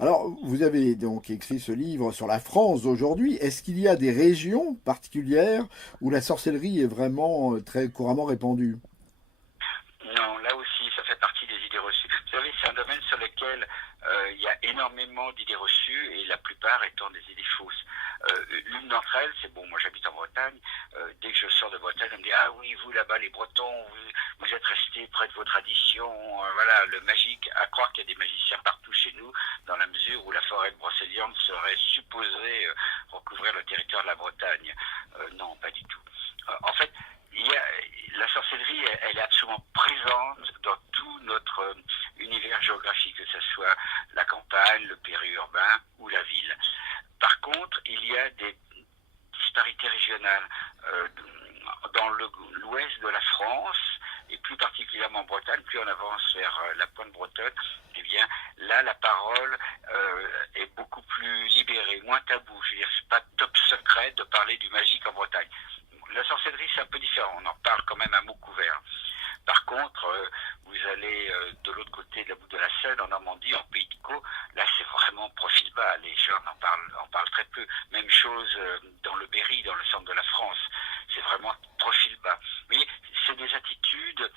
Alors, vous avez donc écrit ce livre sur la France d'aujourd'hui. Est-ce qu'il y a des régions particulières où la sorcellerie est vraiment très couramment répandue? Non, là aussi, ça fait partie des idées reçues. Vous savez, c'est un domaine sur lequel il y a énormément d'idées reçues et la plupart étant des idées fausses. L'une d'entre elles, c'est bon, moi j'habite en Bretagne, dès que je sors de Bretagne, on me dit ah oui, vous là-bas, les Bretons, vous êtes restés près de vos traditions, voilà, le magique, à croire qu'il y a des magiciens partout chez nous, dans la mesure où la forêt de Brocéliande serait supposée recouvrir le territoire de la Bretagne. Non, pas du tout. En fait, la sorcellerie, elle est absolument présente dans tout notre univers géographique, que ce soit la campagne, le périurbain ou la ville. Par contre, il y a des disparités régionales. Euh, dans l'ouest de la France, et plus particulièrement en Bretagne, plus on avance vers la pointe bretonne, eh bien là la parole est beaucoup plus libérée, moins tabou. Je veux dire, c'est pas top secret de parler du magique en Bretagne. La sorcellerie, c'est un peu différent, on en parle quand même à mots couverts. Par contre, vous allez de l'autre côté de la boucle de la Seine, en Normandie, en Pays de Caux, là c'est vraiment profil bas, les gens en parlent très peu. Même chose dans le Berry, dans le centre de la France, c'est vraiment profil bas. Mais c'est des attitudes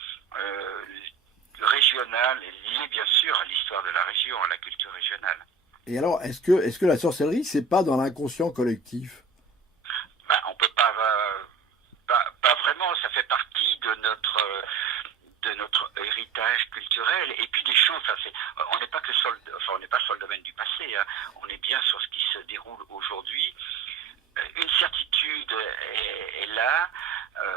régionales, liées bien sûr à l'histoire de la région, à la culture régionale. Et alors, est-ce que la sorcellerie, c'est pas dans l'inconscient collectif? Ben, on peut pas, pas vraiment, ça fait partie de notre héritage culturel et puis des choses. Enfin, on n'est pas que sur on n'est pas sur le domaine du passé. Hein. On est bien sur ce qui se déroule aujourd'hui. Une certitude est là.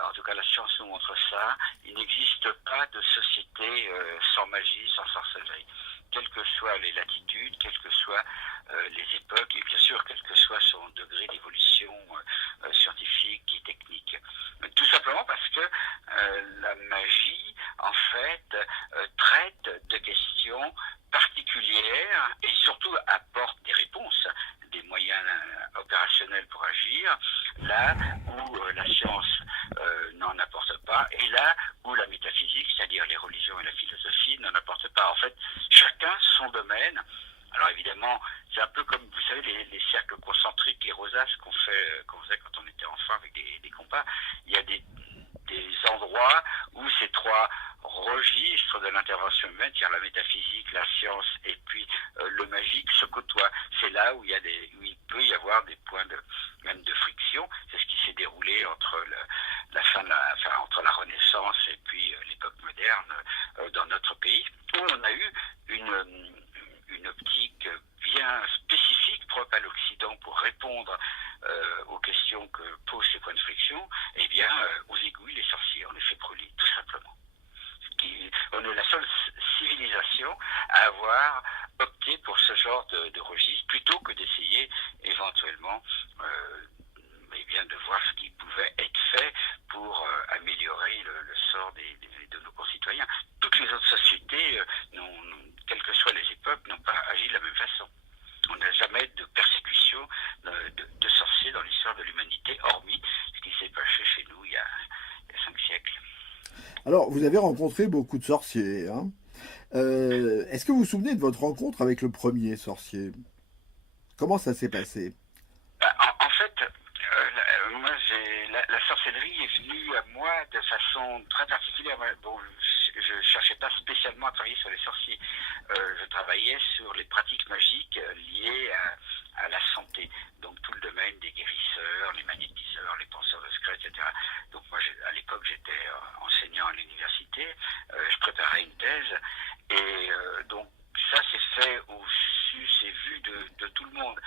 En tout cas, la science nous montre ça. Il n'existe pas de société sans magie, sans sorcellerie. Quelles que soient les latitudes, quelles que soient les époques, et bien sûr, quel que soit son degré d'évolution scientifique et technique. Tout simplement parce que la magie, en fait, traite de questions particulières et surtout apporte des réponses, des moyens opérationnels pour agir, là où la science n'en apporte pas, et là où la métaphysique, c'est-à-dire les religions et la philosophie, n'en apportent pas. En fait, chacun son domaine. Alors évidemment, c'est un peu comme, vous savez, les cercles concentriques, les rosaces qu'on faisait quand on était enfant avec des compas. Il y a des endroits où ces trois registres de l'intervention humaine, c'est-à-dire la métaphysique, la science et puis le magique, se côtoient. C'est là où où il peut y avoir des points même de friction. C'est ce qui s'est déroulé entre entre la Renaissance et puis l'époque moderne dans notre pays, où on a eu une optique bien spécifique propre à l'Occident pour répondre aux questions que posent ces points de friction. Eh bien, aux égouilles, les sorciers, on les fait brûler, tout simplement. On est la seule civilisation à avoir opté pour ce genre de registre plutôt que d'essayer éventuellement eh bien, de voir ce qui pouvait être fait pour améliorer le sort de nos concitoyens. Toutes les autres sociétés, quelles que soient les époques, n'ont pas agi de la même façon. On n'a jamais de persécution de sorciers dans l'histoire de l'humanité, hormis ce qui s'est passé chez nous il y a 5 siècles. Alors, vous avez rencontré beaucoup de sorciers, hein. Est-ce que vous vous souvenez de votre rencontre avec le premier sorcier? Comment ça s'est passé? En fait, moi, la sorcellerie est venue à moi de façon très particulière. Bon, je ne cherchais pas spécialement à travailler sur les sorciers. Je travaillais sur les pratiques magiques liées à la santé. Donc tout le domaine des guérisseurs, les magnétiseurs, les penseurs de secrets, etc. Donc moi, à l'époque, j'étais enseignant à l'université. Je préparais une thèse. Et donc ça, c'est fait au su, c'est vu de tout le monde.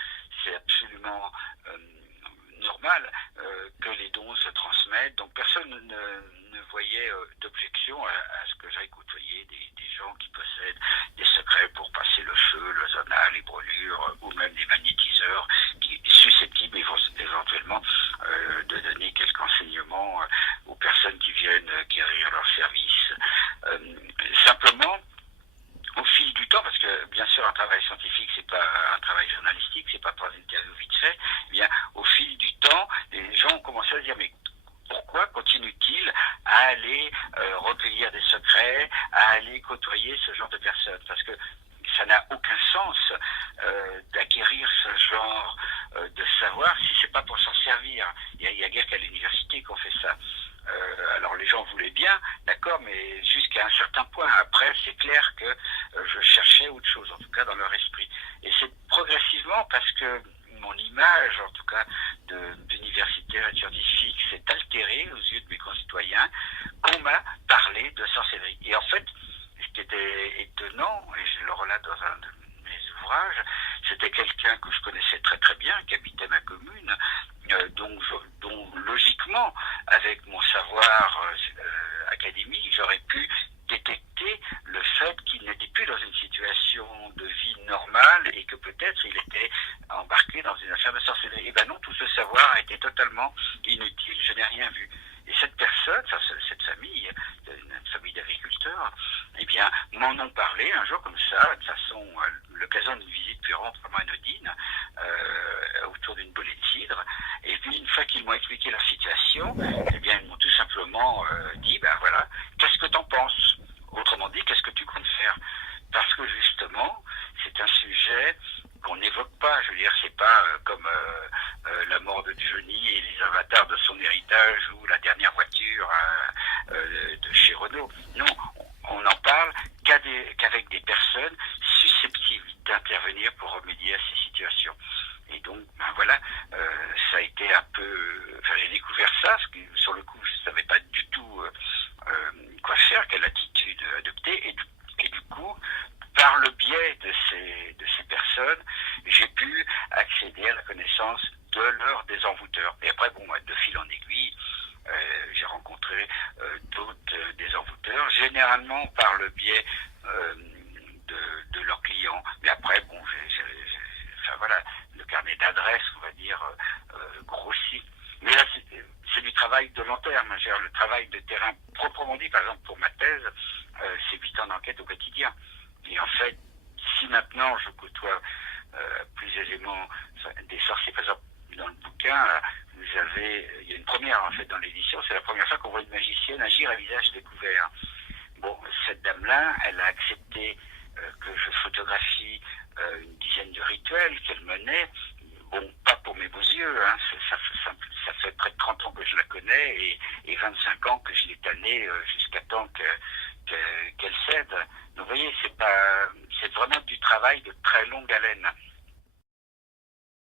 C'est absolument normal que les dons se transmettent. Donc personne ne voyait d'objection à ce que j'aille côtoyer des gens qui possèdent des secrets pour passer le feu, le zona, les brûlures, ou même des magnétiseurs qui susceptibles éventuellement de donner quelques enseignements aux personnes qui viennent guérir leur service. Simplement, au fil du temps, parce que bien sûr un travail scientifique c'est pas un travail journalistique, c'est pas trois interviews vite fait, eh bien au fil du temps, les gens ont commencé à se dire mais pourquoi continue-t-il à aller recueillir des secrets, à aller côtoyer ce genre de personnes? Parce que ça n'a aucun sens pas pour s'en servir. Il y a guère qu'à l'université qu'on fait ça. Alors les gens voulaient bien, d'accord, mais jusqu'à un certain point. Après, c'est clair que je cherchais autre chose, en tout cas dans leur esprit. Et c'est progressivement parce que mon image, en tout cas d'universitaire et de scientifique, s'est altérée aux yeux de mes concitoyens, qu'on m'a parlé de sorcellerie. Et en fait, ce qui était étonnant, et je le relate dans un de mes ouvrages, c'était quelqu'un que je connaissais très très bien, qui habitait ma commune, dont logiquement, avec mon savoir académique, j'aurais pu détecter le fait qu'il n'était plus dans une situation de vie normale et que peut-être il était embarqué dans une affaire de sorcellerie. Et ben non, tout ce savoir a été totalement inutile, je n'ai rien vu. Et cette personne, cette famille, une famille d'agriculteurs, eh bien, m'en ont parlé un jour comme ça, de façon, à l'occasion d'une visite purement anodine, autour d'une bolée de cidre. Et puis, une fois qu'ils m'ont expliqué leur situation, eh bien, ils m'ont tout simplement dit, ben voilà, qu'est-ce que t'en penses? Autrement dit, qu'est-ce que tu comptes faire? Parce que justement, c'est un sujet qu'on n'évoque pas. Je veux dire, c'est pas comme la mort de Johnny et les avatars de son héritage ou la dernière voiture de chez Renault. Non, on n'en parle qu'avec des personnes susceptibles d'intervenir pour remédier à ces situations. Et donc, ben voilà, ça a été un peu... Enfin, j'ai découvert ça, parce que sur le coup, je ne savais pas du tout quoi faire, quelle attitude adopter, et du coup, par le biais de ces personnes, j'ai pu accéder à la connaissance de leurs désenvoûteurs. Et après, bon, de fil en aiguille, j'ai rencontré d'autres désenvoûteurs, généralement par le biais de leurs clients. Mais après, bon, enfin voilà, le carnet d'adresses, on va dire, grossit. Mais là, c'est du travail de long terme. Le travail de terrain proprement dit, par exemple, pour ma thèse, c'est 8 ans d'enquête au quotidien. Et en fait, si maintenant je côtoie plus aisément des sorciers, par exemple, dans le bouquin, il y a une première en fait dans l'édition, c'est la première fois qu'on voit une magicienne agir à visage découvert. Bon, cette dame-là, elle a accepté que je photographie une dizaine de rituels qu'elle menait,